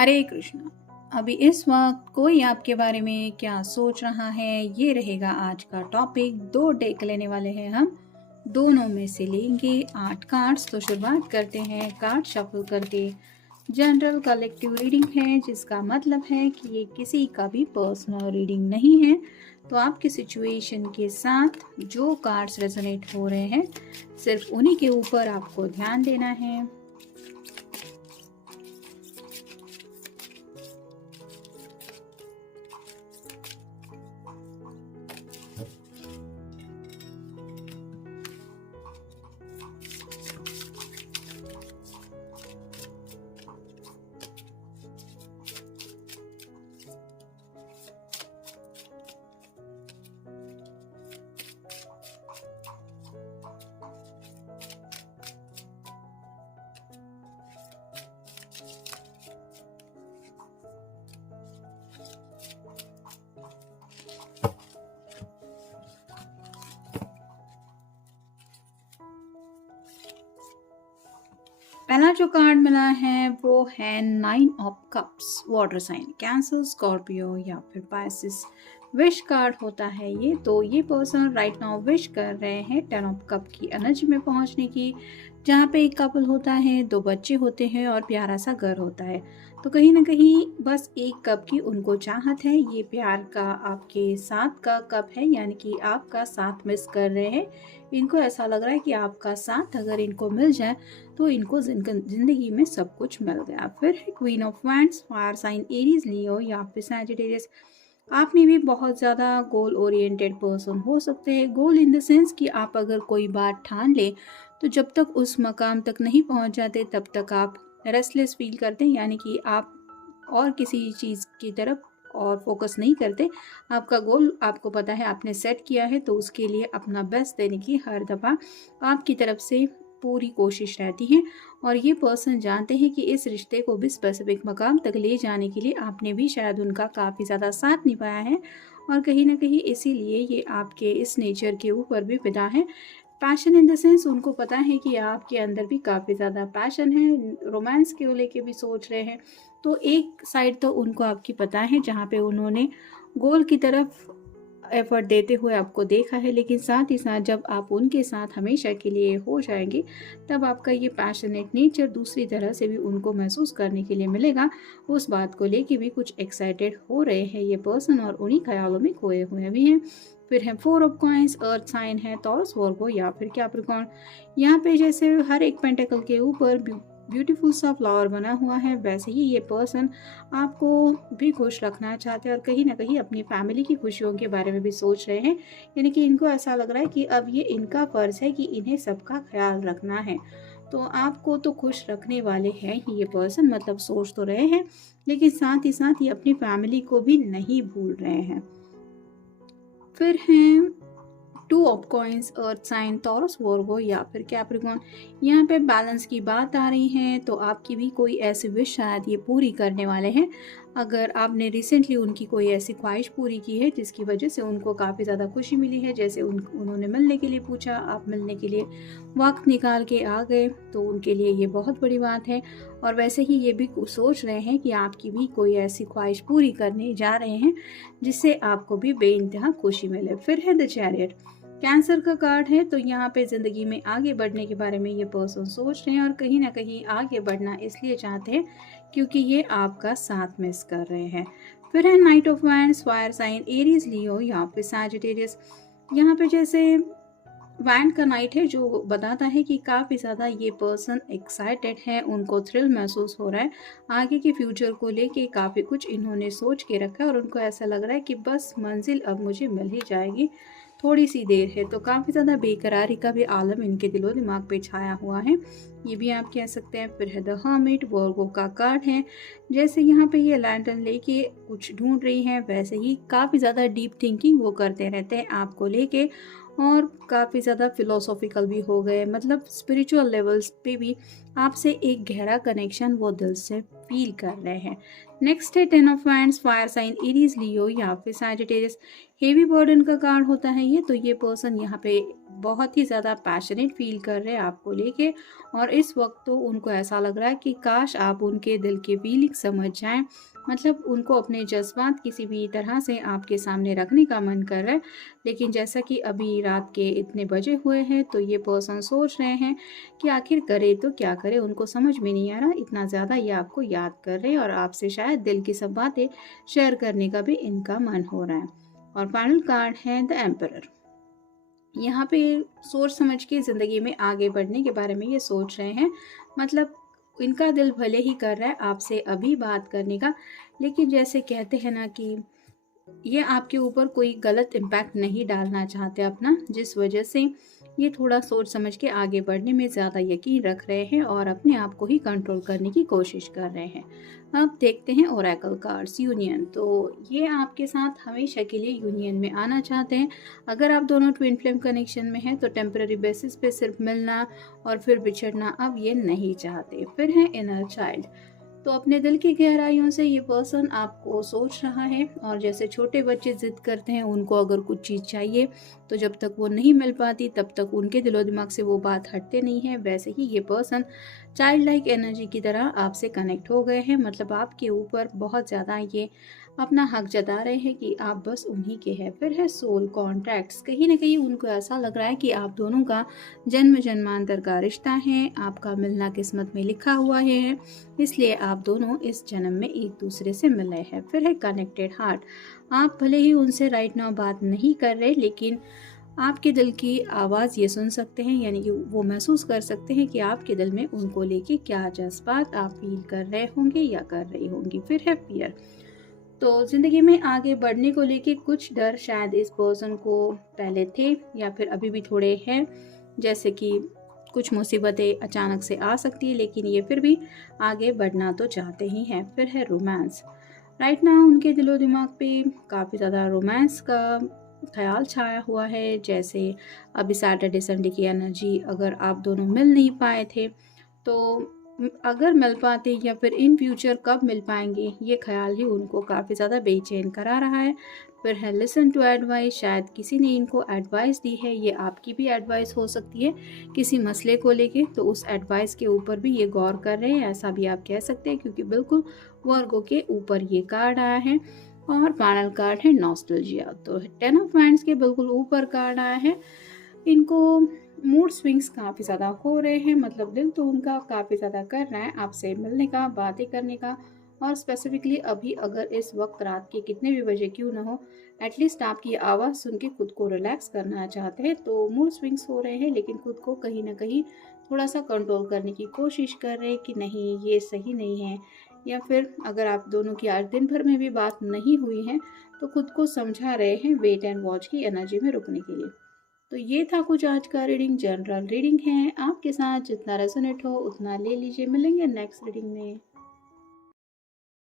हरे कृष्णा। अभी इस वक्त कोई आपके बारे में क्या सोच रहा है, ये रहेगा आज का टॉपिक। 2 डेक लेने वाले हैं हम, दोनों में से लेंगे 8 कार्ड्स। तो शुरुआत करते हैं कार्ड शफल करके। जनरल कलेक्टिव रीडिंग है, जिसका मतलब है कि ये किसी का भी पर्सनल रीडिंग नहीं है। तो आपकी सिचुएशन के साथ जो कार्ड्स रेजोनेट हो रहे हैं, सिर्फ उन्हीं के ऊपर आपको ध्यान देना है। पहला जो कार्ड मिला है वो है 9 of cups. Water sign, cancer, Scorpio या फिर पाइसिस। विश कार्ड होता है ये। तो ये पर्सन राइट नाउ विश कर रहे हैं 10 ऑफ कप की एनर्जी में पहुंचने की, जहाँ पे एक कपल होता है, 2 बच्चे होते हैं और प्यारा सा घर होता है। तो कहीं ना कहीं बस एक कप की उनको चाहत है। ये प्यार का आपके साथ का कप है, यानी कि आपका साथ मिस कर रहे हैं। इनको ऐसा लग रहा है कि आपका साथ अगर इनको मिल जाए तो इनको जिंदगी में सब कुछ मिल गया। फिर है queen of wands, fire sign Aries, Leo या फिर सैजिटेरियस। आप में भी बहुत ज़्यादा गोल ओरिएंटेड पर्सन हो सकते हैं। गोल इन द सेंस कि आप अगर कोई बात ठान ले तो जब तक उस मकाम तक नहीं पहुंच जाते तब तक आप रेस्टलेस फील करते हैं, यानी कि आप और किसी चीज़ की तरफ और फोकस नहीं करते। आपका गोल आपको पता है, आपने सेट किया है, तो उसके लिए अपना बेस्ट देने की हर दफ़ा आपकी तरफ से पूरी कोशिश रहती है। और ये पर्सन जानते हैं कि इस रिश्ते को भी स्पेसिफिक मकाम तक ले जाने के लिए आपने भी शायद उनका काफ़ी ज़्यादा साथ निभाया है, और कहीं ना कहीं इसीलिए ये आपके इस नेचर के ऊपर भी फिदा है। पैशन इन द सेंस, उनको पता है कि आपके अंदर भी काफ़ी ज़्यादा पैशन है, रोमांस के लेके भी सोच रहे हैं। तो एक साइड तो उनको आपकी पता है जहाँ पे उन्होंने गोल की तरफ एफर्ट देते हुए आपको देखा है, लेकिन साथ ही साथ जब आप उनके साथ हमेशा के लिए हो जाएंगे तब आपका ये पैशनेट नेचर दूसरी तरह से भी उनको महसूस करने के लिए मिलेगा। उस बात को लेके भी कुछ एक्साइटेड हो रहे हैं ये पर्सन, और उन्हीं ख्यालों में खोए हुए भी हैं। फिर है 4 ऑफ कॉइंस, अर्थ साइन है टॉरस, वर्गो या फिर कैप्रिकॉर्न। यहाँ पे जैसे हर एक पेंटेकल के ऊपर ब्यूटीफुल सा फ्लावर बना हुआ है, वैसे ही ये पर्सन आपको भी खुश रखना चाहते हैं और कहीं ना कहीं अपनी फैमिली की खुशियों के बारे में भी सोच रहे हैं। यानी कि इनको ऐसा लग रहा है कि अब ये इनका फर्ज है कि इन्हें सबका ख्याल रखना है। तो आपको तो खुश रखने वाले हैं ही ये पर्सन, मतलब सोच तो रहे हैं, लेकिन साथ ही साथ ये अपनी फैमिली को भी नहीं भूल रहे हैं। फिर हैं 2 of coins, earth sign, Taurus, Virgo या फिर कैप्रिकॉर्न। यहाँ पे बैलेंस की बात आ रही है, तो आपकी भी कोई ऐसी विश शायद ये पूरी करने वाले हैं। अगर आपने रिसेंटली उनकी कोई ऐसी ख्वाहिश पूरी की है जिसकी वजह से उनको काफ़ी ज़्यादा खुशी मिली है, जैसे उन्होंने मिलने के लिए पूछा, आप मिलने के लिए वक्त निकाल के आ गए, तो उनके लिए ये बहुत बड़ी बात है। और वैसे ही ये भी सोच रहे हैं कि आपकी भी कोई ऐसी ख्वाहिश पूरी करने जा रहे हैं जिससे आपको भी बेइंतहा खुशी मिले। फिर है द चैरियट, कैंसर का कार्ड है। तो यहाँ पे ज़िंदगी में आगे बढ़ने के बारे में ये पर्सन सोच रहे हैं, और कहीं ना कहीं आगे बढ़ना इसलिए चाहते हैं क्योंकि ये आपका साथ मिस कर रहे हैं। फिर है knight of wands, fire sign Aries, Leo या फिर सैजिटेरियस। यहाँ पे जैसे वैंड का नाइट है, जो बताता है कि काफ़ी ज़्यादा ये पर्सन एक्साइटेड है, उनको थ्रिल महसूस हो रहा है। आगे के फ्यूचर को लेके काफ़ी कुछ इन्होंने सोच के रखा है और उनको ऐसा लग रहा है कि बस मंजिल अब मुझे मिल ही जाएगी, थोड़ी सी देर है। तो काफ़ी ज़्यादा बेकरारी का भी आलम इनके दिलो दिमाग पे छाया हुआ है, ये भी आप कह सकते हैं। फिर है द हर्मिट, वर्गो का कार्ड है। जैसे यहाँ पे ये लैंटर्न लेके कुछ ढूंढ रही है, वैसे ही काफ़ी ज़्यादा डीप थिंकिंग वो करते रहते हैं आपको लेके, और काफ़ी ज़्यादा फिलोसॉफिकल भी हो गए, मतलब स्पिरिचुअल लेवल्स पे भी आपसे एक गहरा कनेक्शन वो दिल से फील कर रहे हैं। नेक्स्ट है 10 of wands, fire sign Aries, Leo या फिर सैजिटेरियस। हेवी बर्डन का कार्ड होता है ये। तो ये पर्सन यहाँ पे बहुत ही ज़्यादा पैशनेट फील कर रहे हैं आपको लेके, और इस वक्त तो उनको ऐसा लग रहा है कि काश आप उनके दिल की फीलिंग समझ जाएं। मतलब उनको अपने जज्बात किसी भी तरह से आपके सामने रखने का मन कर रहा है, लेकिन जैसा कि अभी रात के इतने बजे हुए हैं तो ये पर्सन सोच रहे हैं कि आखिर करे तो क्या करे। उनको समझ में नहीं आ रहा, इतना ज़्यादा ये आपको याद कर रहे हैं और आपसे शायद दिल की सब बातें शेयर करने का भी इनका मन हो रहा है। और फाइनल कार्ड है द एम्परर। यहाँ पे सोच समझ के ज़िंदगी में आगे बढ़ने के बारे में ये सोच रहे हैं। मतलब इनका दिल भले ही कर रहा है आपसे अभी बात करने का, लेकिन जैसे कहते हैं ना कि ये आपके ऊपर कोई गलत इम्पैक्ट नहीं डालना चाहते अपना, जिस वजह से ये थोड़ा सोच समझ के आगे बढ़ने में ज़्यादा यकीन रख रहे हैं और अपने आप को ही कंट्रोल करने की कोशिश कर रहे हैं। अब देखते हैं ओरेकल कार्ड्स यूनियन। तो ये आपके साथ हमेशा के लिए यूनियन में आना चाहते हैं। अगर आप दोनों ट्विन फ्लेम कनेक्शन में हैं तो टेम्पररी बेसिस पे सिर्फ मिलना और फिर बिछड़ना अब ये नहीं चाहते। फिर है इनर चाइल्ड। तो अपने दिल की गहराइयों से ये पर्सन आपको सोच रहा है, और जैसे छोटे बच्चे जिद करते हैं, उनको अगर कुछ चीज़ चाहिए तो जब तक वो नहीं मिल पाती तब तक उनके दिलो दिमाग से वो बात हटते नहीं है। वैसे ही ये पर्सन चाइल्ड लाइक एनर्जी की तरह आपसे कनेक्ट हो गए हैं। मतलब आपके ऊपर बहुत ज़्यादा ये अपना हक जता रहे हैं कि आप बस उन्हीं के हैं। फिर है सोल कॉन्ट्रैक्ट्स। कहीं ना कहीं उनको ऐसा लग रहा है कि आप दोनों का जन्म जन्मांतर का रिश्ता है, आपका मिलना किस्मत में लिखा हुआ है, इसलिए आप दोनों इस जन्म में एक दूसरे से मिले हैं। फिर है कनेक्टेड हार्ट। आप भले ही उनसे राइट नाउ बात नहीं कर रहे, लेकिन आपके दिल की आवाज़ ये सुन सकते हैं, यानी कि वो महसूस कर सकते हैं कि आपके दिल में उनको लेके क्या जज्बात आप फील कर रहे होंगे या कर रही होंगी। फिर है फियर। तो ज़िंदगी में आगे बढ़ने को लेके कुछ डर शायद इस पर्सन को पहले थे या फिर अभी भी थोड़े हैं, जैसे कि कुछ मुसीबतें अचानक से आ सकती है, लेकिन ये फिर भी आगे बढ़ना तो चाहते ही हैं। फिर है रोमांस। राइट नाउ उनके दिलो दिमाग पे काफ़ी ज़्यादा रोमांस का ख्याल छाया हुआ है। जैसे अभी सैटरडे संडे की एनर्जी, अगर आप दोनों मिल नहीं पाए थे तो अगर मिल पाते या फिर इन फ्यूचर कब मिल पाएंगे, ये ख्याल ही उनको काफ़ी ज़्यादा बेचैन करा रहा है। फिर है लिसन टू एडवाइस। शायद किसी ने इनको एडवाइस दी है, ये आपकी भी एडवाइस हो सकती है किसी मसले को लेके, तो उस एडवाइस के ऊपर भी ये गौर कर रहे हैं, ऐसा भी आप कह सकते हैं, क्योंकि बिल्कुल वर्गो के ऊपर ये कार्ड आया है। और फाइनल कार्ड है नॉस्टैल्जिया। तो 10 ऑफ वांड्स के बिल्कुल ऊपर कार्ड आया है। इनको मूड स्विंग्स काफ़ी ज़्यादा हो रहे हैं। मतलब दिल तो उनका काफ़ी ज़्यादा कर रहा है आपसे मिलने का, बातें करने का, और स्पेसिफिकली अभी अगर इस वक्त रात के कितने भी बजे क्यों ना हो, एटलीस्ट आपकी आवाज़ सुन के खुद को रिलैक्स करना चाहते हैं। तो मूड स्विंग्स हो रहे हैं, लेकिन खुद को कहीं ना कहीं थोड़ा सा कंट्रोल करने की कोशिश कर रहे हैं कि नहीं ये सही नहीं है, या फिर अगर आप दोनों की आज दिन भर में भी बात नहीं हुई है तो खुद को समझा रहे हैं वेट एंड वॉच की एनर्जी में रुकने के लिए। तो ये था कुछ आज का रीडिंग। जनरल रीडिंग है, आपके साथ जितना रेजोनेट हो उतना ले लीजिए। मिलेंगे नेक्स्ट रीडिंग में।